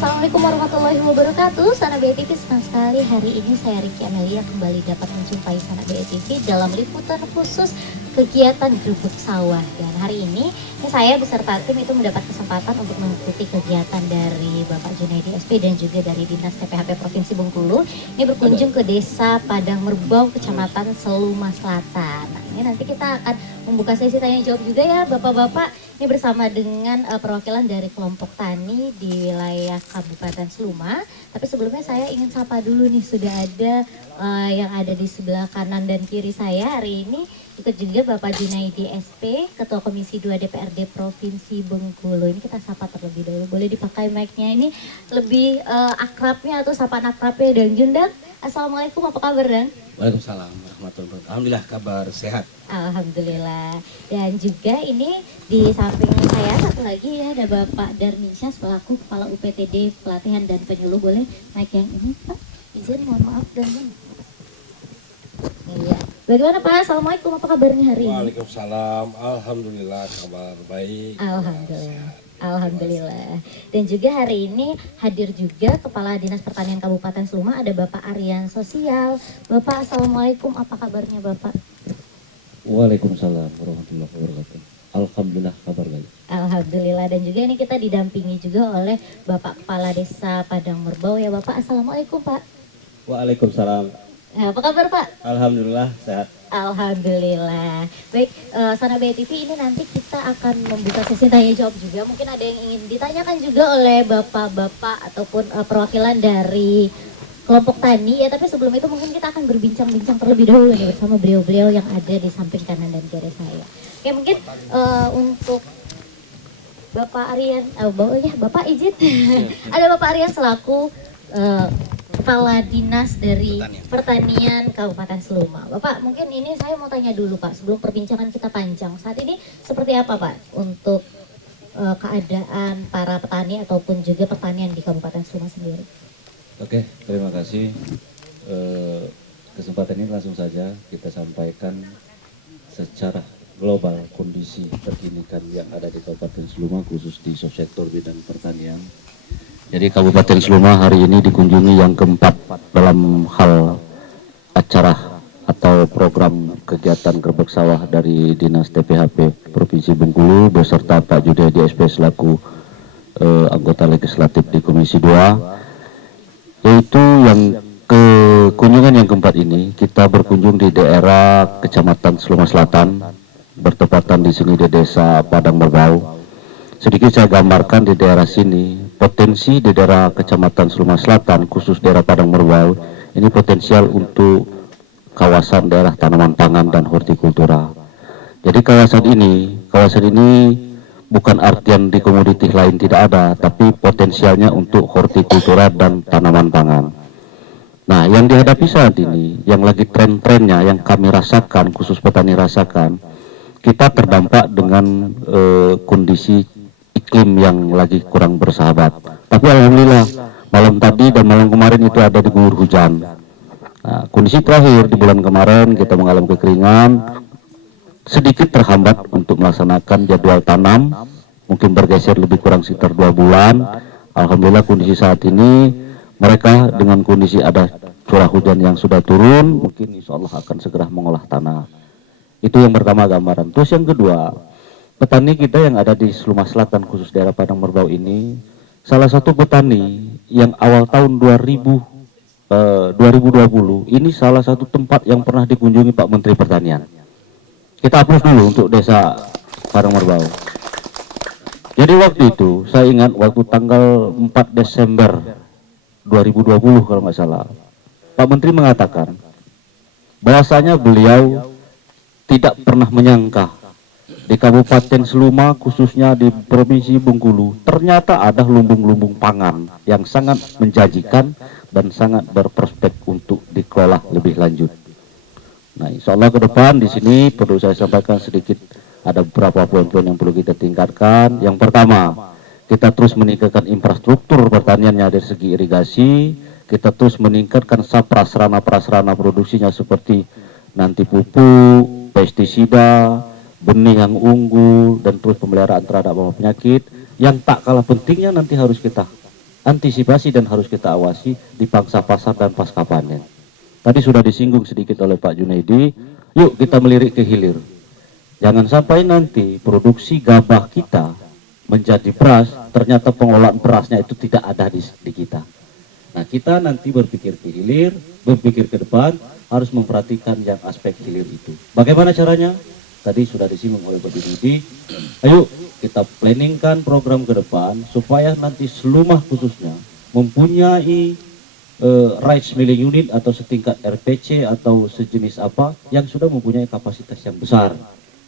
Assalamualaikum warahmatullahi wabarakatuh. Sana BTV, senang sekali hari ini saya Ricky Amelia kembali dapat menjumpai Sana BTV dalam liputan khusus kegiatan Grebek Sawah. Dan hari ini saya beserta tim itu mendapat kesempatan untuk mengikuti kegiatan dari Bapak Junaidi SP dan juga dari Dinas TPHP Provinsi Bengkulu. Ini berkunjung ke Desa Padang Merbau, Kecamatan Seluma Selatan. Nah, ini nanti kita akan membuka sesi tanya jawab juga ya Bapak-bapak. Ini bersama dengan perwakilan dari kelompok tani di wilayah Kabupaten Seluma. Tapi sebelumnya saya ingin sapa dulu nih, sudah ada yang ada di sebelah kanan dan kiri saya hari ini. Ikut juga Bapak Junaidi SP, Ketua Komisi 2 DPRD Provinsi Bengkulu. Ini kita sapa terlebih dahulu. Boleh dipakai mic-nya ini lebih akrabnya atau sapaan akrabnya dan Jundang. Assalamualaikum, apa kabar Dang? Waalaikumsalam warahmatullahi wabarakatuh. Alhamdulillah kabar sehat. Alhamdulillah. Dan juga ini di samping saya satu lagi ya ada Bapak Darminsya selaku Kepala UPTD Pelatihan dan Penyuluh. Boleh mic yang ini Pak? Izin, mohon maaf dan iya. Bagaimana Pak? Assalamualaikum, apa kabarnya hari ini? Waalaikumsalam. Alhamdulillah kabar baik. Alhamdulillah. Alhamdulillah. Dan juga hari ini hadir juga Kepala Dinas Pertanian Kabupaten Seluma, ada Bapak Aryan Sosial. Bapak, Assalamualaikum, apa kabarnya Bapak? Waalaikumsalam warahmatullahi wabarakatuh. Alhamdulillah kabar baik. Alhamdulillah. Dan juga ini kita didampingi juga oleh Bapak Kepala Desa Padang Merbau ya Bapak. Assalamualaikum Pak. Waalaikumsalam. Nah, apa kabar Pak? Alhamdulillah sehat. Alhamdulillah. Baik, Sana BTV ini nanti kita akan membuka sesi tanya jawab juga. Mungkin ada yang ingin ditanyakan juga oleh bapak-bapak ataupun perwakilan dari kelompok tani ya. Tapi sebelum itu mungkin kita akan berbincang-bincang terlebih dahulu nih bersama beliau-beliau yang ada di samping kanan dan kiri saya. Oke, mungkin untuk Bapak Aryan, Bapak izin. Ada Bapak Aryan selaku Kepala Dinas dari Pertanian Kabupaten Seluma. Bapak, mungkin ini saya mau tanya dulu Pak, sebelum perbincangan kita panjang. Saat ini seperti apa Pak untuk keadaan para petani ataupun juga pertanian di Kabupaten Seluma sendiri? Oke, terima kasih. Kesempatan ini langsung saja kita sampaikan secara global kondisi terkini yang ada di Kabupaten Seluma, khusus di subsektor bidang pertanian. Jadi Kabupaten Seluma hari ini dikunjungi yang keempat dalam hal acara atau program kegiatan Grebek Sawah dari Dinas TPHP Provinsi Bengkulu beserta Pak Junaidi SP selaku anggota legislatif di Komisi 2. Yaitu yang kunjungan yang keempat ini kita berkunjung di daerah Kecamatan Seluma Selatan, bertepatan di sini di Desa Padang Merbau. Sedikit saya gambarkan di daerah sini, potensi di daerah Kecamatan Seluma Selatan, khusus daerah Padang Merbau, ini potensial untuk kawasan daerah tanaman pangan dan hortikultura. Jadi kawasan ini bukan artian di komoditi lain tidak ada, tapi potensialnya untuk hortikultura dan tanaman pangan. Nah, yang dihadapi saat ini, yang lagi tren-trennya, yang kami rasakan, khusus petani rasakan, kita terdampak dengan kondisi iklim yang lagi kurang bersahabat. Tapi alhamdulillah malam tadi dan malam kemarin itu ada diguyur hujan. Nah, kondisi terakhir di bulan kemarin kita mengalami kekeringan, sedikit terhambat untuk melaksanakan jadwal tanam, mungkin bergeser lebih kurang sekitar 2 bulan. Alhamdulillah kondisi saat ini mereka dengan kondisi ada curah hujan yang sudah turun, mungkin insya Allah akan segera mengolah tanah. Itu yang pertama gambaran. Terus yang kedua, petani kita yang ada di Seluma Selatan khusus daerah Padang Merbau ini, salah satu petani yang awal tahun 2020 ini salah satu tempat yang pernah dikunjungi Pak Menteri Pertanian. Kita hapus dulu untuk desa Padang Merbau. Jadi waktu itu saya ingat waktu tanggal 4 Desember 2020 kalau nggak salah, Pak Menteri mengatakan bahwasanya beliau tidak pernah menyangka di Kabupaten Seluma khususnya di Provinsi Bengkulu ternyata ada lumbung-lumbung pangan yang sangat menjanjikan dan sangat berprospek untuk dikelola lebih lanjut. Nah, insya Allah ke depan di sini perlu saya sampaikan sedikit, ada beberapa poin-poin yang perlu kita tingkatkan. Yang pertama, kita terus meningkatkan infrastruktur pertaniannya dari segi irigasi, kita terus meningkatkan prasarana produksinya seperti nanti pupuk, pestisida, benih yang unggul, dan terus pemeliharaan terhadap wabah penyakit. Yang tak kalah pentingnya nanti harus kita antisipasi dan harus kita awasi di pangsa pasar dan pasca panen. Tadi sudah disinggung sedikit oleh Pak Junaidi, yuk kita melirik ke hilir. Jangan sampai nanti produksi gabah kita menjadi beras, ternyata pengelolaan berasnya itu tidak ada di kita. Nah, kita nanti berpikir ke hilir, berpikir ke depan, harus memperhatikan yang aspek hilir itu. Bagaimana caranya? Tadi sudah disinggung oleh Pak Junaidi. Ayo kita planningkan program ke depan supaya nanti Selumah khususnya mempunyai rice milling unit atau setingkat RPC atau sejenis apa yang sudah mempunyai kapasitas yang besar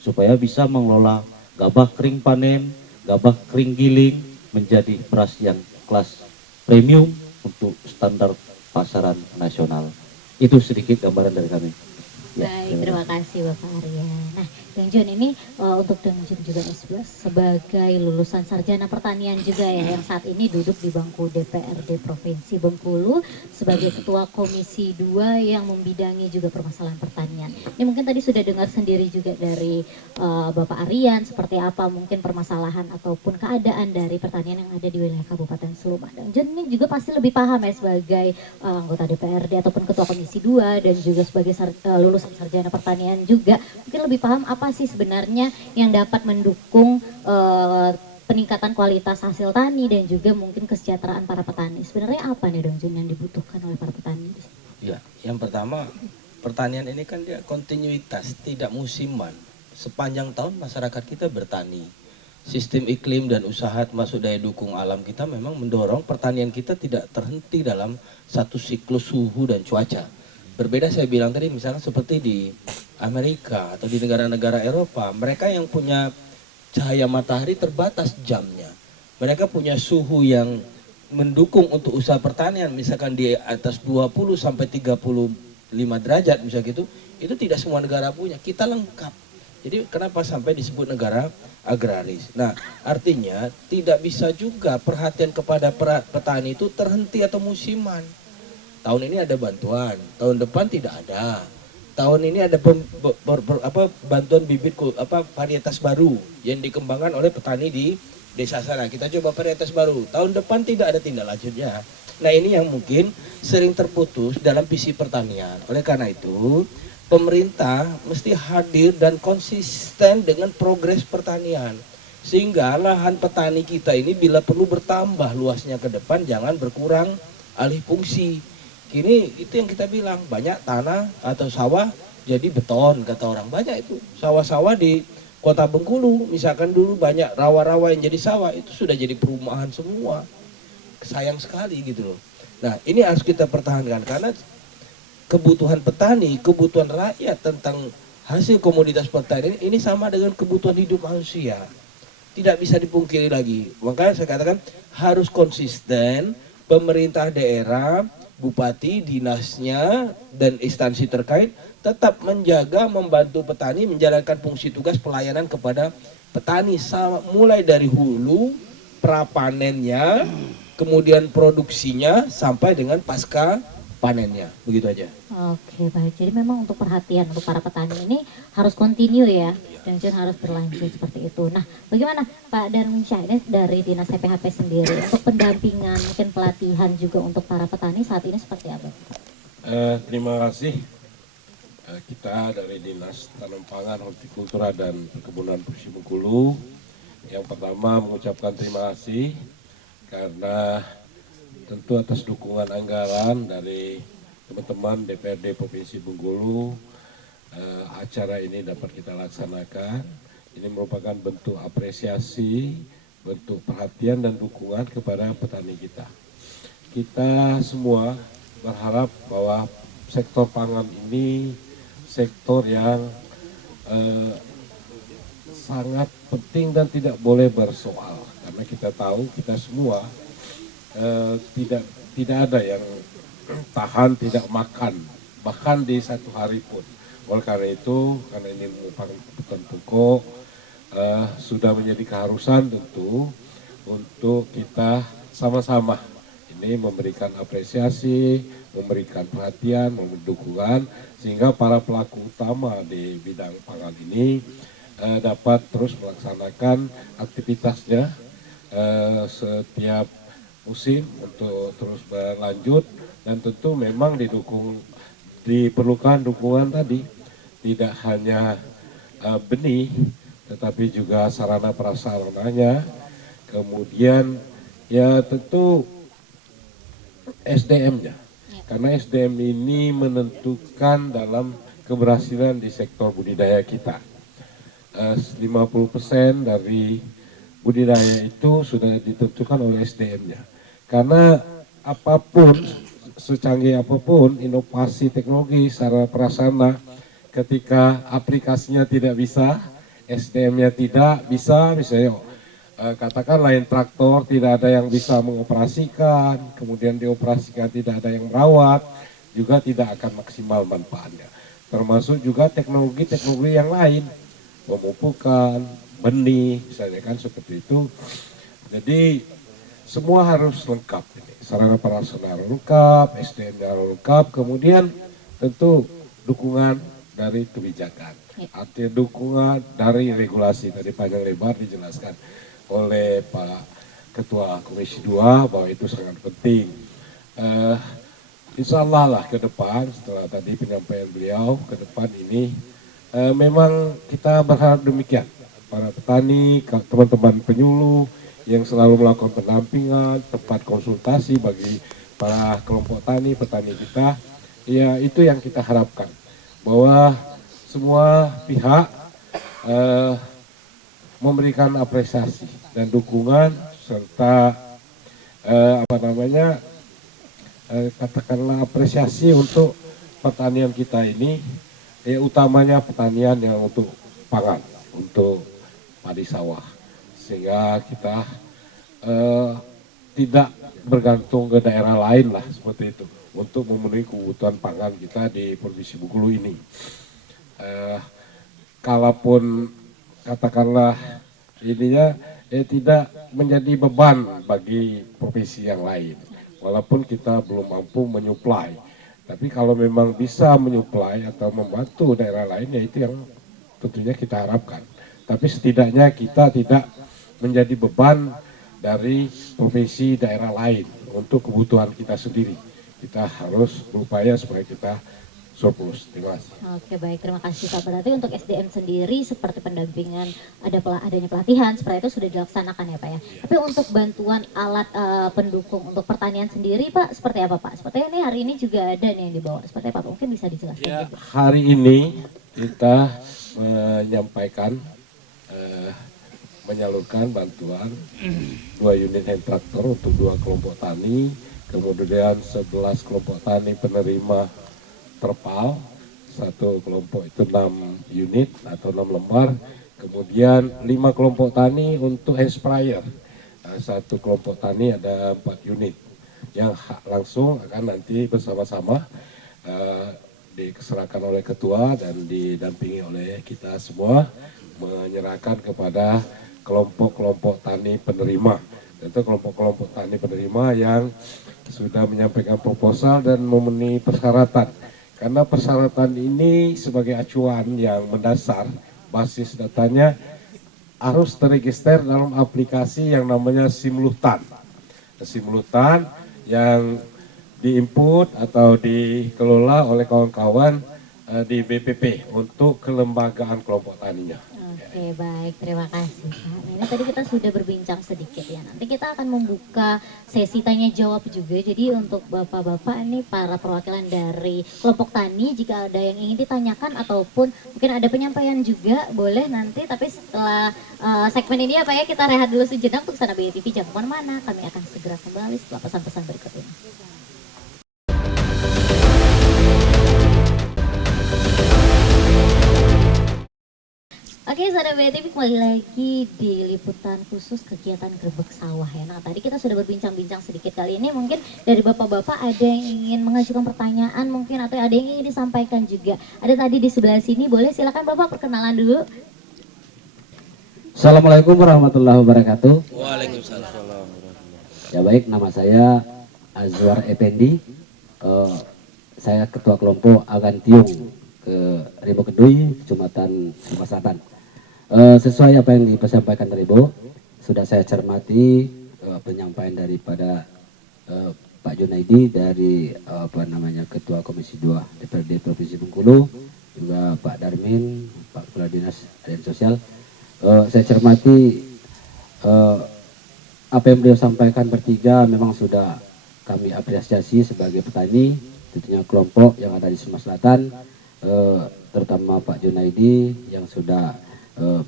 supaya bisa mengelola gabah kering panen, gabah kering giling menjadi beras yang kelas premium untuk standar pasaran nasional. Itu sedikit gambaran dari kami. Ya, Baik, terima kasih Bapak Arya. Nah, Bang Jun ini untuk Bang Jun juga S11 sebagai lulusan sarjana pertanian juga ya yang saat ini duduk di bangku DPRD Provinsi Bengkulu sebagai ketua Komisi 2 yang membidangi juga permasalahan pertanian. Ini mungkin tadi sudah dengar sendiri juga dari Bapak Aryan seperti apa mungkin permasalahan ataupun keadaan dari pertanian yang ada di wilayah Kabupaten Seluma. Bang Jun ini juga pasti lebih paham ya sebagai anggota DPRD ataupun ketua Komisi 2 dan juga sebagai lulusan sarjana pertanian juga mungkin lebih paham apa sih sebenarnya yang dapat mendukung peningkatan kualitas hasil tani dan juga mungkin kesejahteraan para petani. Sebenarnya apa nih Dong Jun yang dibutuhkan oleh para petani? Ya, yang pertama pertanian ini kan dia kontinuitas, tidak musiman. Sepanjang tahun masyarakat kita bertani. Sistem iklim dan usaha masuk daya dukung alam kita memang mendorong pertanian kita tidak terhenti dalam satu siklus suhu dan cuaca. Berbeda saya bilang tadi misalnya seperti di Amerika atau di negara-negara Eropa, mereka yang punya cahaya matahari terbatas jamnya. Mereka punya suhu yang mendukung untuk usaha pertanian, misalkan di atas 20 sampai 35 derajat misalnya gitu, itu tidak semua negara punya, kita lengkap. Jadi kenapa sampai disebut negara agraris? Nah, artinya tidak bisa juga perhatian kepada petani itu terhenti atau musiman. Tahun ini ada bantuan, tahun depan tidak ada. Tahun ini ada bantuan bibit varietas baru yang dikembangkan oleh petani di desa sana. Kita coba varietas baru. Tahun depan tidak ada tindak lanjutnya. Nah, ini yang mungkin sering terputus dalam visi pertanian. Oleh karena itu, pemerintah mesti hadir dan konsisten dengan progres pertanian. Sehingga lahan petani kita ini bila perlu bertambah luasnya ke depan, jangan berkurang alih fungsi. Ini itu yang kita bilang, banyak tanah atau sawah jadi beton kata orang. Banyak itu sawah-sawah di Kota Bengkulu, misalkan dulu banyak rawa-rawa yang jadi sawah, itu sudah jadi perumahan semua. Sayang sekali gitu loh. Nah, ini harus kita pertahankan karena kebutuhan petani, kebutuhan rakyat tentang hasil komoditas pertanian ini sama dengan kebutuhan hidup manusia. Tidak bisa dipungkiri lagi. Makanya saya katakan harus konsisten pemerintah daerah, bupati, dinasnya, dan instansi terkait tetap menjaga, membantu petani menjalankan fungsi tugas pelayanan kepada petani mulai dari hulu, prapanennya, kemudian produksinya sampai dengan pasca panennya. Begitu aja. Oke, baik. Jadi memang untuk perhatian untuk para petani ini harus kontinu ya, dan harus berlanjut seperti itu. Nah, bagaimana Pak Darminsyah ini dari Dinas TPHP sendiri untuk pendampingan, mungkin pelatihan juga untuk para petani saat ini seperti apa? Terima kasih. Kita dari Dinas Tanam Pangan, Hortikultura dan Perkebunan Provinsi Bengkulu, yang pertama mengucapkan terima kasih karena tentu atas dukungan anggaran dari teman-teman DPRD Provinsi Bengkulu, acara ini dapat kita laksanakan. Ini merupakan bentuk apresiasi, bentuk perhatian dan dukungan kepada petani kita. Kita semua berharap bahwa sektor pangan ini sektor yang sangat penting dan tidak boleh bersoal, karena kita tahu kita semua tidak ada yang tahan tidak makan bahkan di satu hari pun. Oleh karena itu, karena ini merupakan kebutuhan pokok, sudah menjadi keharusan tentu untuk kita sama-sama ini memberikan apresiasi, memberikan perhatian, memberikan dukungan, sehingga para pelaku utama di bidang pangan ini dapat terus melaksanakan aktivitasnya setiap musim untuk terus berlanjut, dan tentu memang diperlukan dukungan tadi, tidak hanya benih tetapi juga sarana prasarananya, kemudian ya tentu SDM-nya, karena SDM ini menentukan dalam keberhasilan di sektor budidaya kita. 50% dari budidaya itu sudah ditentukan oleh SDM-nya. Karena apapun, secanggih apapun inovasi teknologi sarana prasarana, ketika aplikasinya tidak bisa, SDM-nya tidak bisa, misalnya katakan lain traktor tidak ada yang bisa mengoperasikan, kemudian dioperasikan tidak ada yang merawat, juga tidak akan maksimal manfaatnya. Termasuk juga teknologi-teknologi yang lain, pemupukan, benih, misalnya kan seperti itu. Jadi semua harus lengkap ini, sarana prasarana lengkap, SDM-nya lengkap, kemudian tentu dukungan dari kebijakan, artinya dukungan dari regulasi. Tadi panjang lebar dijelaskan oleh Pak Ketua Komisi 2 bahwa itu sangat penting. Insya Allah lah ke depan, setelah tadi penyampaian beliau, ke depan ini memang kita berharap demikian. Para petani, teman-teman penyuluh yang selalu melakukan pendampingan, tempat konsultasi bagi para kelompok tani, petani kita, ya itu yang kita harapkan. Bahwa semua pihak memberikan apresiasi dan dukungan serta katakanlah apresiasi untuk pertanian kita ini, utamanya pertanian yang untuk pangan, untuk padi sawah, sehingga kita tidak bergantung ke daerah lain lah seperti itu untuk memenuhi kebutuhan pangan kita di Provinsi Bengkulu ini. Kalaupun katakanlah ininya tidak menjadi beban bagi provinsi yang lain, walaupun kita belum mampu menyuplai, tapi kalau memang bisa menyuplai atau membantu daerah lain, ya itu yang tentunya kita harapkan. Tapi setidaknya kita tidak menjadi beban dari provinsi daerah lain untuk kebutuhan kita sendiri. Kita harus berupaya supaya kita surplus. Terima kasih. Oke, baik, terima kasih Pak. Berarti untuk SDM sendiri seperti pendampingan, adanya pelatihan seperti itu sudah dilaksanakan ya Pak ya. Tapi untuk bantuan alat pendukung untuk pertanian sendiri Pak, seperti apa Pak? Sepertinya ini hari ini juga ada nih yang dibawa. Seperti apa Pak? Mungkin bisa dijelaskan Ya, juga. hari ini kita menyampaikan menyalurkan bantuan 2 unit hand traktor untuk 2 kelompok tani, kemudian 11 kelompok tani penerima terpal, 1 kelompok itu 6 unit atau 6 lembar, kemudian 5 kelompok tani untuk hand sprayer, 1 kelompok tani ada 4 unit yang langsung akan nanti bersama-sama diserahkan oleh ketua dan didampingi oleh kita semua, menyerahkan kepada kelompok-kelompok tani penerima. Itu kelompok-kelompok tani penerima yang sudah menyampaikan proposal dan memenuhi persyaratan. Karena persyaratan ini sebagai acuan yang mendasar, basis datanya harus terregister dalam aplikasi yang namanya Simlutan. Simlutan yang diinput atau dikelola oleh kawan-kawan di BPP untuk kelembagaan kelompok taninya. Oke, baik, terima kasih Pak. Nah, ini tadi kita sudah berbincang sedikit ya. Nanti kita akan membuka sesi tanya jawab juga. Jadi untuk bapak-bapak ini para perwakilan dari kelompok tani, jika ada yang ingin ditanyakan ataupun mungkin ada penyampaian juga boleh nanti. Tapi setelah segmen ini ya Pak ya, kita rehat dulu sejenak untuk Sana BTV. Jangan kemana-mana, kami akan segera kembali setelah pesan-pesan berikut ini. Oke, Sana BTV kembali lagi di liputan khusus kegiatan Grebek Sawah ya. Nah, tadi kita sudah berbincang-bincang sedikit. Kali ini mungkin dari bapak-bapak ada yang ingin mengajukan pertanyaan mungkin, atau ada yang ingin disampaikan juga. Ada tadi di sebelah sini, boleh silakan Bapak perkenalan dulu. Assalamualaikum warahmatullahi wabarakatuh. Waalaikumsalam. Ya baik, nama saya Azwar Effendi. Saya ketua kelompok Agantiung ke Ribo Kedui, Kecamatan Selatan. Sesuai apa yang disampaikan dari Ibu, sudah saya cermati penyampaian daripada Pak Junaidi dari Ketua Komisi 2 DPRD Provinsi Bengkulu, juga Pak Darmin, Pak Kepala Dinas dan Sosial. Saya cermati apa yang beliau sampaikan bertiga memang sudah kami apresiasi sebagai petani, tentunya kelompok yang ada di Sumatera Selatan, terutama Pak Junaidi yang sudah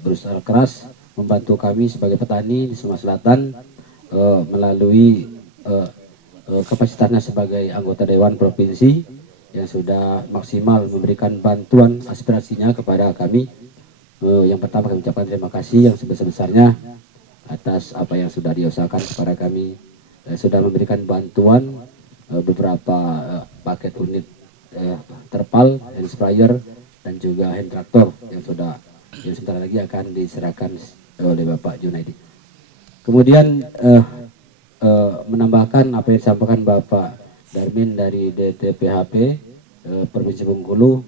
berusaha keras membantu kami sebagai petani di Sumatera Selatan melalui kapasitasnya sebagai anggota Dewan Provinsi yang sudah maksimal memberikan bantuan aspirasinya kepada kami. Yang pertama kami ucapkan terima kasih yang sebesar-besarnya atas apa yang sudah diusahakan kepada kami. Sudah memberikan bantuan beberapa paket unit terpal, hand sprayer, dan juga hand traktor yang sebentar lagi akan diserahkan oleh Bapak Junaidi. Kemudian menambahkan apa yang disampaikan Bapak Darmin dari DTPHP Provinsi Bengkulu,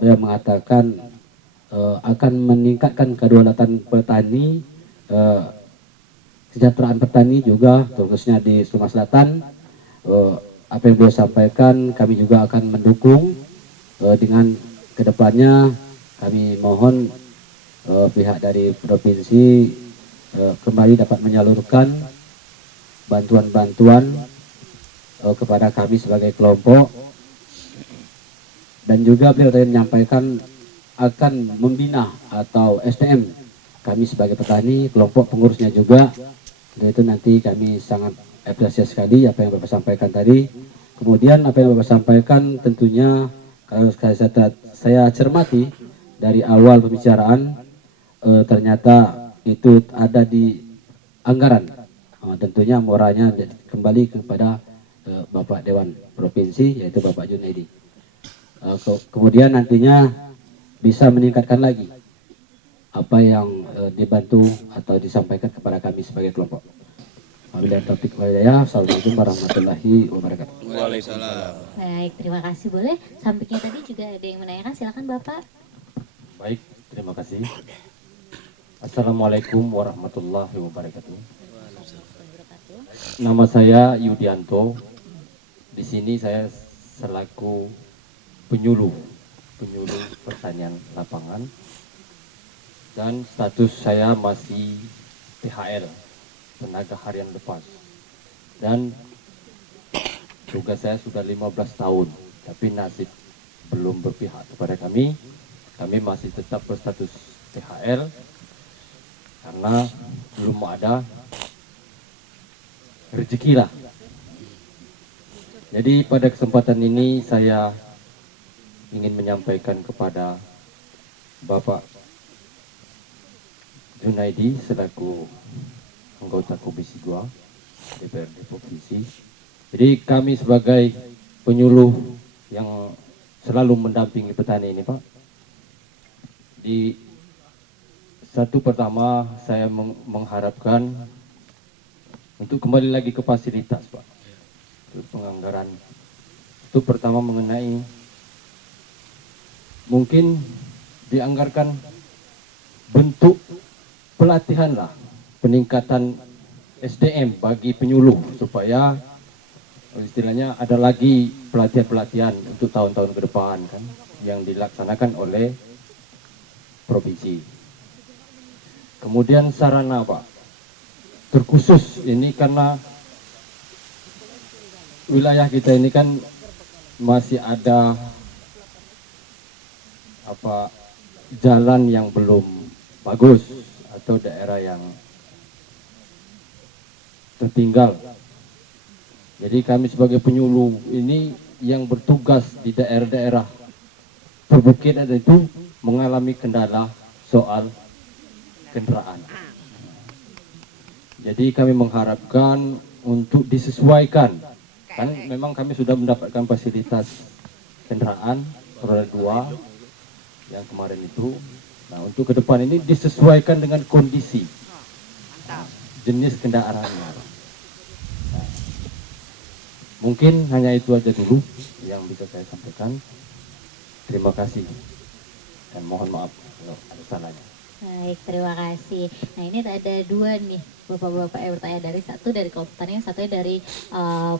beliau mengatakan akan meningkatkan kedaulatan petani, kesejahteraan petani juga khususnya di Sumatera Selatan. Apa yang beliau sampaikan kami juga akan mendukung dengan kedepannya. Kami mohon pihak dari provinsi kembali dapat menyalurkan bantuan-bantuan kepada kami sebagai kelompok, dan juga beliau tadi menyampaikan akan membina atau SDM kami sebagai petani, kelompok pengurusnya juga. Dan itu nanti kami sangat apresiasi sekali apa yang Bapak sampaikan tadi. Kemudian apa yang Bapak sampaikan tentunya kalau saya cermati dari awal pembicaraan ternyata itu ada di anggaran. Tentunya moralnya kembali kepada Bapak Dewan Provinsi, yaitu Bapak Junaidi. Kemudian nantinya bisa meningkatkan lagi apa yang dibantu atau disampaikan kepada kami sebagai kelompok. Wabillahi taufiq wal hidayah. Assalamualaikum warahmatullahi wabarakatuh. Waalaikumsalam. Baik, terima kasih. Boleh sampingnya tadi juga ada yang menanyakan, silakan Bapak. Baik, terima kasih. Assalamualaikum warahmatullahi wabarakatuh. Nama saya Yudianto. Di sini saya selaku penyuluh pertanian lapangan, dan status saya masih THL, tenaga harian lepas, dan tugas saya sudah 15 tahun, tapi nasib belum berpihak kepada kami. Kami masih tetap berstatus THL karena belum ada rezeki lah. Jadi pada kesempatan ini saya ingin menyampaikan kepada Bapak Junaidi selaku anggota Komisi 2 DPRD Provinsi. Jadi kami sebagai penyuluh yang selalu mendampingi petani ini, Pak, di satu pertama saya mengharapkan untuk kembali lagi ke fasilitas, Pak, untuk penganggaran. Itu pertama mengenai mungkin dianggarkan bentuk pelatihan lah, peningkatan SDM bagi penyuluh supaya istilahnya ada lagi pelatihan-pelatihan untuk tahun-tahun ke depan kan yang dilaksanakan oleh provinsi. Kemudian sarana, Pak, terkhusus ini karena wilayah kita ini kan masih ada jalan yang belum bagus atau daerah yang tertinggal. Jadi kami sebagai penyuluh ini yang bertugas di daerah-daerah perbukitan itu mengalami kendala soal kendaraan. Jadi kami mengharapkan untuk disesuaikan, kan memang kami sudah mendapatkan fasilitas kendaraan roda 2 yang kemarin itu. Nah, untuk ke depan ini disesuaikan dengan kondisi jenis kendaraannya. Nah, mungkin hanya itu aja dulu yang bisa saya sampaikan. Terima kasih dan mohon maaf kalau ada salahnya. Baik, terima kasih. Nah, ini ada dua nih bapak-bapak yang bertanya, dari satu dari kelompok tani, yang satunya dari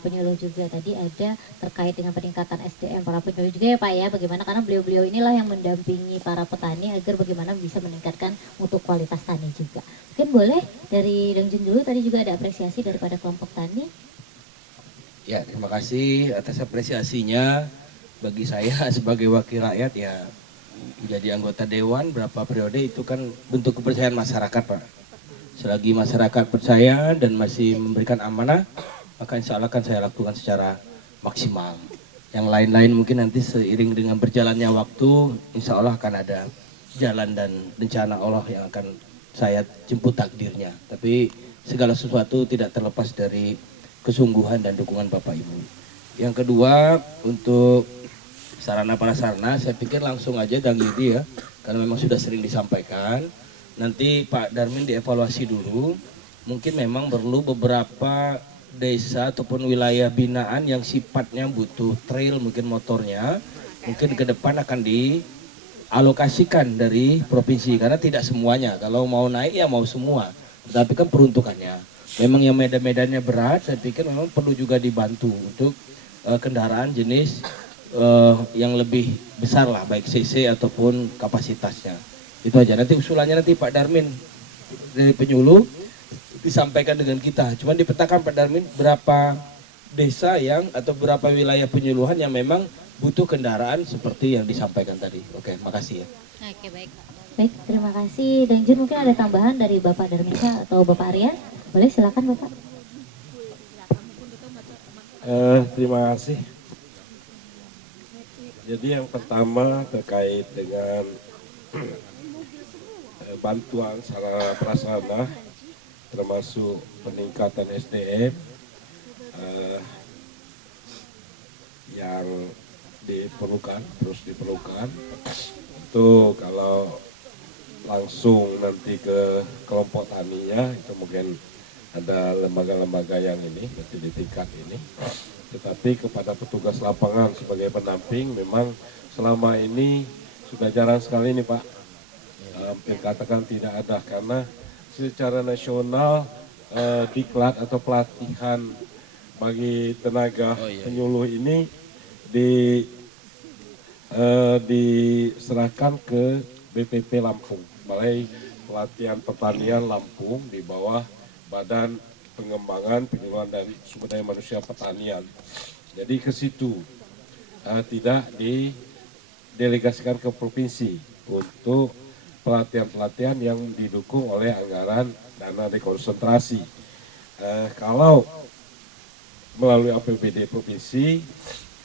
penyuluh juga. Tadi ada terkait dengan peningkatan SDM para penyuluh juga ya Pak ya, bagaimana karena beliau-beliau inilah yang mendampingi para petani agar bagaimana bisa meningkatkan mutu kualitas tani juga. Mungkin boleh dari Dang Jun dulu, tadi juga ada apresiasi daripada kelompok tani. Ya, terima kasih atas apresiasinya. Bagi saya sebagai wakil rakyat ya, menjadi anggota dewan berapa periode itu kan bentuk kepercayaan masyarakat Pak. Selagi masyarakat percaya dan masih memberikan amanah, maka insya Allah akan saya lakukan secara maksimal. Yang lain-lain mungkin nanti seiring dengan berjalannya waktu, insya Allah akan ada jalan dan rencana Allah yang akan saya jemput takdirnya. Tapi segala sesuatu tidak terlepas dari kesungguhan dan dukungan Bapak Ibu. Yang kedua, untuk sarana prasarana, saya pikir langsung aja Dang Yudi ya, karena memang sudah sering disampaikan. Nanti Pak Darmin dievaluasi dulu, mungkin memang perlu beberapa desa ataupun wilayah binaan yang sifatnya butuh trail mungkin motornya, mungkin ke depan akan dialokasikan dari provinsi, karena tidak semuanya, kalau mau naik ya mau semua, tapi kan peruntukannya. Memang yang medan-medannya berat, saya pikir memang perlu juga dibantu untuk kendaraan jenis yang lebih besar lah, baik CC ataupun kapasitasnya. Itu aja, nanti usulannya nanti Pak Darmin dari penyuluh disampaikan dengan kita. Cuman dipetakan Pak Darmin berapa desa yang atau berapa wilayah penyuluhan yang memang butuh kendaraan seperti yang disampaikan tadi. Oke, makasih ya. Oke, baik. Baik, terima kasih. Dan Jun, mungkin ada tambahan dari Bapak Darmika atau Bapak Aryan? Boleh, silakan Bapak. Terima kasih. Jadi yang pertama terkait dengan bantuan sarana prasarana termasuk peningkatan SDM yang terus diperlukan. Itu kalau langsung nanti ke kelompok taninya itu mungkin ada lembaga-lembaga yang ini nanti di tingkat ini. Tetapi kepada petugas lapangan sebagai pendamping memang selama ini sudah jarang sekali nih Pak, hampir katakan tidak ada, karena secara nasional diklat atau pelatihan bagi tenaga penyuluh ini diserahkan ke BPP Lampung, Balai Pelatihan Pertanian Lampung, di bawah Badan Pengembangan Penyuluhan dan Sumber Daya Manusia Pertanian. Jadi ke situ tidak didelegasikan ke provinsi untuk pelatihan-pelatihan yang didukung oleh anggaran dana dekonsentrasi. Kalau melalui APBD provinsi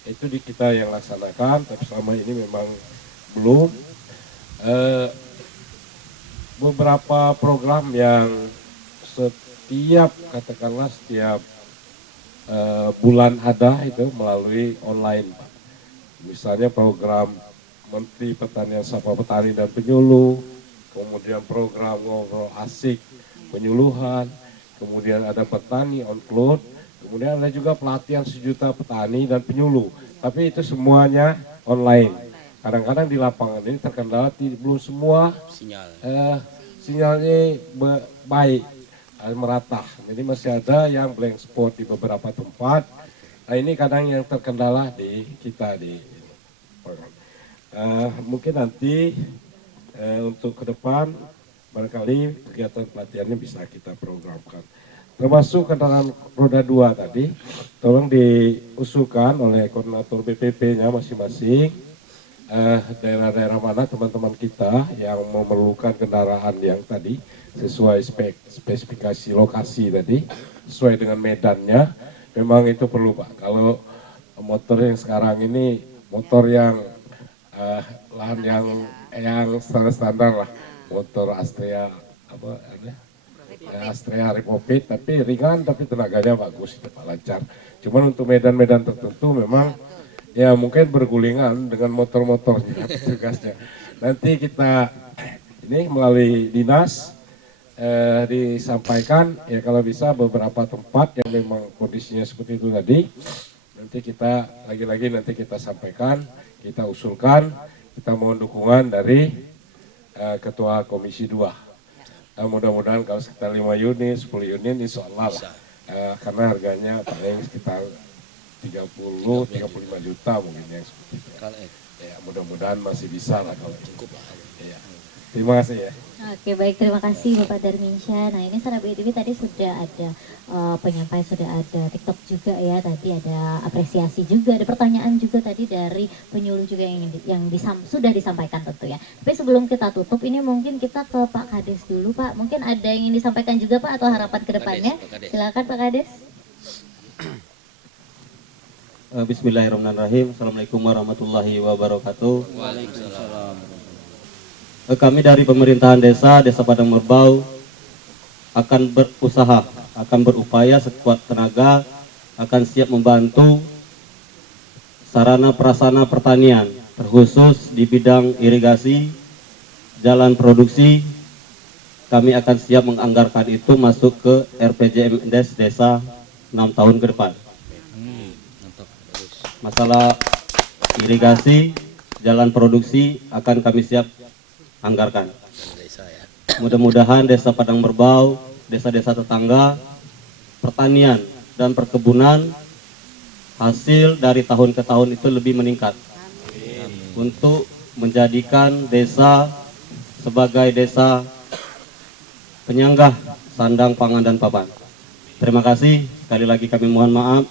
itu kita yang laksanakan, tapi selama ini memang belum. Beberapa program yang setiap bulan ada itu melalui online Pak. Misalnya program Menteri Pertanian Sapa Petani dan Penyuluh, kemudian program Ngobrol Asik Penyuluhan, kemudian ada Petani on Cloud, kemudian ada juga pelatihan 1 juta petani dan penyuluh. Tapi itu semuanya online. Kadang-kadang di lapangan ini terkendala belum semua sinyalnya baik, merata. Jadi masih ada yang blank spot di beberapa tempat. Nah, ini kadang yang terkendala di kita mungkin nanti untuk ke depan barangkali kegiatan pelatihannya bisa kita programkan. Termasuk kendaraan roda 2 tadi, tolong diusulkan oleh koordinator BPP-nya masing-masing, daerah-daerah mana teman-teman kita yang memerlukan kendaraan yang tadi sesuai spesifikasi lokasi tadi, sesuai dengan medannya, memang itu perlu Pak. Kalau motor yang sekarang ini, motor yang lahan yang standar lah, motor Astrea Astrea Repopit, tapi ringan tapi tenaganya bagus, Pak, lancar. Cuman untuk medan-medan tertentu memang ya mungkin bergulingan dengan motor-motornya tugasnya. Nanti kita ini melalui dinas disampaikan ya, kalau bisa beberapa tempat yang memang kondisinya seperti itu tadi, nanti kita lagi-lagi nanti kita sampaikan, kita usulkan, kita mohon dukungan dari Ketua Komisi 2. Mudah-mudahan kalau sekitar 5 unit, 10 unit insya Allah lah. Karena harganya paling sekitar 30-35 juta mungkin yang seperti itu. Ya, mudah-mudahan masih bisa lah kalau cukup lah. Ya. Terima kasih ya. Oke, baik, terima kasih Bapak Darminsya. Nah, ini Sana BTV tadi sudah ada penyampaian, sudah ada TikTok juga ya, tadi ada apresiasi juga, ada pertanyaan juga tadi dari penyuluh juga yang sudah disampaikan tentu ya. Tapi sebelum kita tutup, ini mungkin kita ke Pak Kades dulu Pak. Mungkin ada yang ingin disampaikan juga Pak atau harapan ke depannya? Silakan Pak Kades. Bismillahirrahmanirrahim. Assalamualaikum warahmatullahi wabarakatuh. Kami dari pemerintahan Desa Padang Merbau akan berusaha, akan berupaya sekuat tenaga, akan siap membantu sarana prasarana pertanian, terkhusus di bidang irigasi, jalan produksi. Kami akan siap menganggarkan itu masuk ke RPJMdes Desa 6 tahun ke depan. Masalah irigasi, jalan produksi akan kami siap anggarkan. Mudah-mudahan Desa Padang Merbau, desa-desa tetangga, pertanian dan perkebunan hasil dari tahun ke tahun itu lebih meningkat. Untuk menjadikan desa sebagai desa penyangga sandang pangan dan papan. Terima kasih, sekali lagi kami mohon maaf.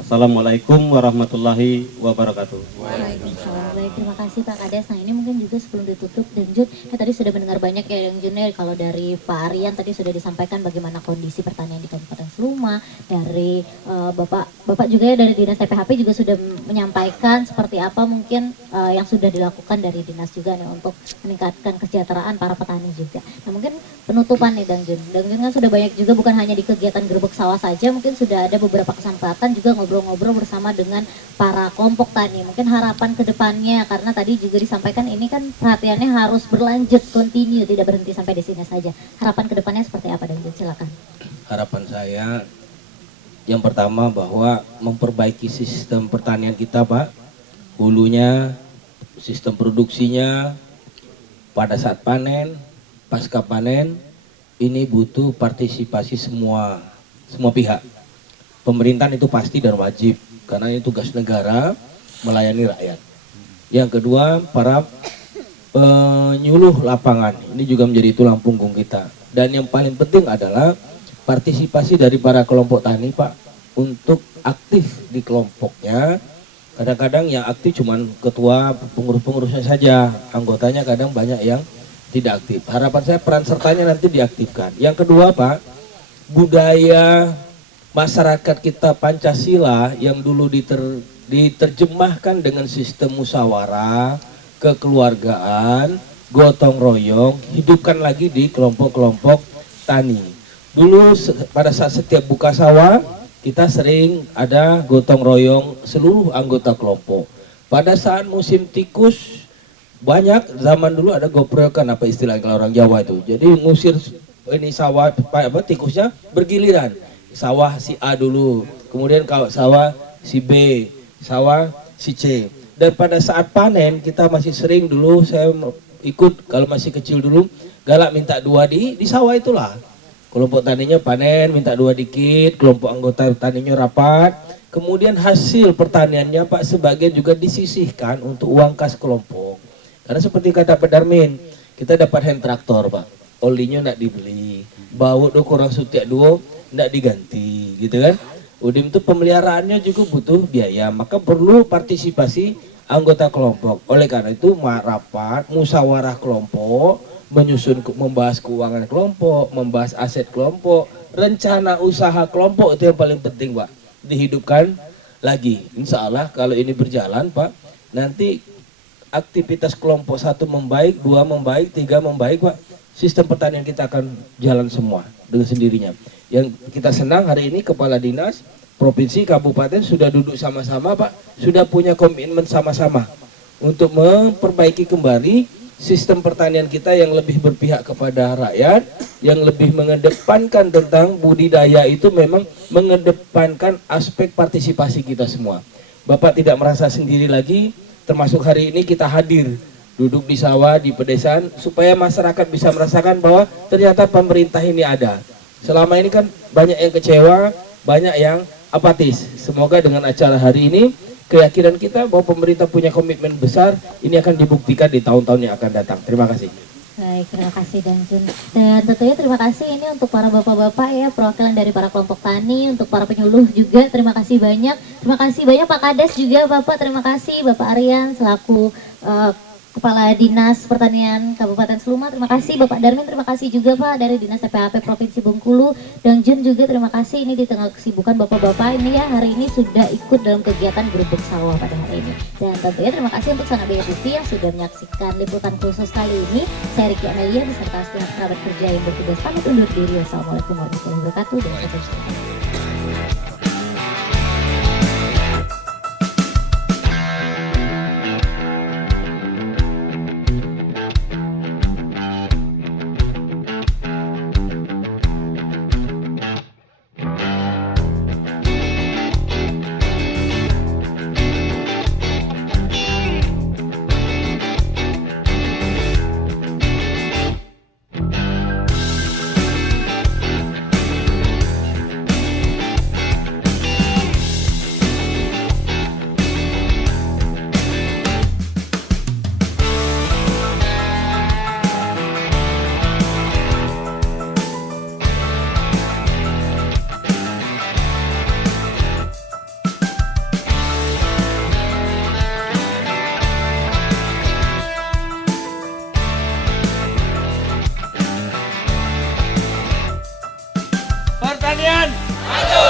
Assalamualaikum warahmatullahi wabarakatuh. Waalaikumsalam. Baik, terima kasih Pak Kades. Nah, ini mungkin juga sebelum ditutup dan Jun, tadi sudah mendengar banyak ya yang Jun, kalau dari Pak Aryan tadi sudah disampaikan bagaimana kondisi pertanian di Kabupaten Seluma, dari Bapak juga ya dari Dinas TPHP juga sudah menyampaikan seperti apa mungkin yang sudah dilakukan dari dinas juga nih untuk meningkatkan kesejahteraan para petani juga. Nah, mungkin penutupan nih Dang Jun. Dang Jun kan sudah banyak juga, bukan hanya di kegiatan gerbek sawah saja, mungkin sudah ada beberapa kesempatan juga ngobrol-ngobrol bersama dengan para kelompok tani. Mungkin harapan ke depannya, karena tadi juga disampaikan ini kan perhatiannya harus berlanjut, continue, tidak berhenti sampai di sini saja. Harapan ke depannya seperti apa, Dang Jun? Silakan. Harapan saya yang pertama bahwa memperbaiki sistem pertanian kita Pak, hulunya, sistem produksinya, pada saat panen, pasca panen, ini butuh partisipasi semua pihak. Pemerintahan itu pasti dan wajib, karena ini tugas negara melayani rakyat. Yang kedua, para penyuluh lapangan, ini juga menjadi tulang punggung kita. Dan yang paling penting adalah partisipasi dari para kelompok tani Pak, untuk aktif di kelompoknya. Kadang-kadang yang aktif cuman ketua, pengurus-pengurusnya saja, anggotanya kadang banyak yang tidak aktif. Harapan saya peran sertanya nanti diaktifkan. Yang kedua Pak, budaya masyarakat kita Pancasila yang dulu diterjemahkan dengan sistem musyawarah, kekeluargaan, gotong royong, hidupkan lagi di kelompok-kelompok tani. Dulu pada saat setiap buka sawah, kita sering ada gotong royong seluruh anggota kelompok. Pada saat musim tikus, banyak zaman dulu ada goproyokan, apa istilah kalau orang Jawa itu. Jadi ngusir ini sawah, tikusnya bergiliran. Sawah si A dulu, kemudian kalau sawah si B, sawah si C. Dan pada saat panen kita masih sering dulu, saya ikut kalau masih kecil dulu, galak minta dua di sawah itulah. Kelompok taninya panen, minta dua dikit, kelompok anggota taninya rapat. Kemudian hasil pertaniannya Pak sebagian juga disisihkan untuk uang kas kelompok. Karena seperti kata Pak Darmin, kita dapat hand traktor Pak, olinya nggak dibeli, bau do kurang sutiak duo nggak diganti, gitu kan. Udim itu pemeliharaannya juga butuh biaya, maka perlu partisipasi anggota kelompok. Oleh karena itu rapat, musyawarah kelompok, membahas keuangan kelompok, membahas aset kelompok, rencana usaha kelompok itu yang paling penting Pak, dihidupkan lagi. Insya Allah kalau ini berjalan Pak, nanti aktivitas kelompok 1 membaik, 2 membaik, 3 membaik Pak, sistem pertanian kita akan jalan semua dengan sendirinya. Yang kita senang hari ini kepala dinas, provinsi, kabupaten sudah duduk sama-sama Pak, sudah punya komitmen sama-sama untuk memperbaiki kembali sistem pertanian kita yang lebih berpihak kepada rakyat, yang lebih mengedepankan tentang budidaya itu memang mengedepankan aspek partisipasi kita semua. Bapak tidak merasa sendiri lagi, termasuk hari ini kita hadir duduk di sawah, di pedesaan, supaya masyarakat bisa merasakan bahwa ternyata pemerintah ini ada. Selama ini kan banyak yang kecewa, banyak yang apatis. Semoga dengan acara hari ini, keyakinan kita bahwa pemerintah punya komitmen besar, ini akan dibuktikan di tahun-tahun yang akan datang. Terima kasih. Baik, terima kasih Danjun. Dan tentunya terima kasih ini untuk para bapak-bapak ya, perwakilan dari para kelompok tani, untuk para penyuluh juga, terima kasih banyak. Terima kasih banyak Pak Kades juga Bapak, terima kasih Bapak Aryan selaku Kepala Dinas Pertanian Kabupaten Seluma, terima kasih Bapak Darmin, terima kasih juga Pak dari Dinas TPAP Provinsi Bengkulu, dan Jun juga terima kasih ini di tengah kesibukan Bapak-Bapak ini ya, hari ini sudah ikut dalam kegiatan Gerbek Sawah pada hari ini. Dan tentunya terima kasih untuk Sana BRI TV yang sudah menyaksikan liputan khusus kali ini. Saya Ricky Amelia beserta segenap kerabat kerja yang bertugas pamit undur diri. Wassalamualaikum warahmatullahi wabarakatuh dan sampai jumpa. Pertanian maju,